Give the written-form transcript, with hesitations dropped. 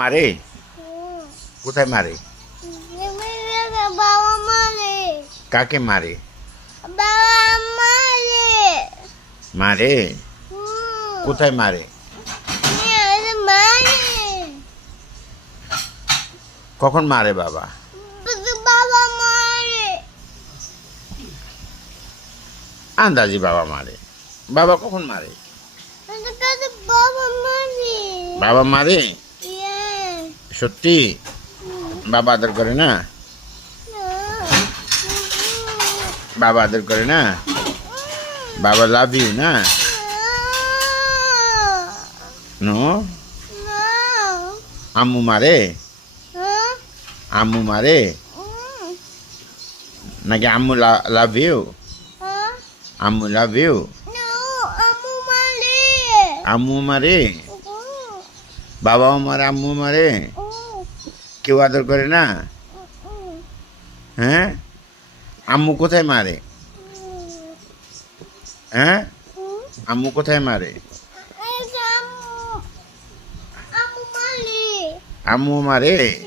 মারে? হুম। কোথায় মারে? বাবা মারে। কাকে মারে? বাবা মারে। মারে? হুম। কোথায় মারে? মারে। কখন মারে বাবা? বাবা মারে। আন্দাজি বাবা মারে। বাবা কখন মারে? বাবা মারে। বাবা মারে? Yeah. সত্যি? বাবা আদর করে না? বাবা আদর করে না? বাবা লাভ ইউ না? নো? আম্মু মারে? আম্মু মারে? নাকি আম্মু লাভ ইউ? আম্মু লাভ ইউ? আম্মু মারে? বাবাও মারে, আম্মু মারে? কেউ আদর করে না? হ্যাঁ? আম্মু কোথায় মারে? হ্যাঁ? আম্মু কোথায় মারে? আম্মু মারে?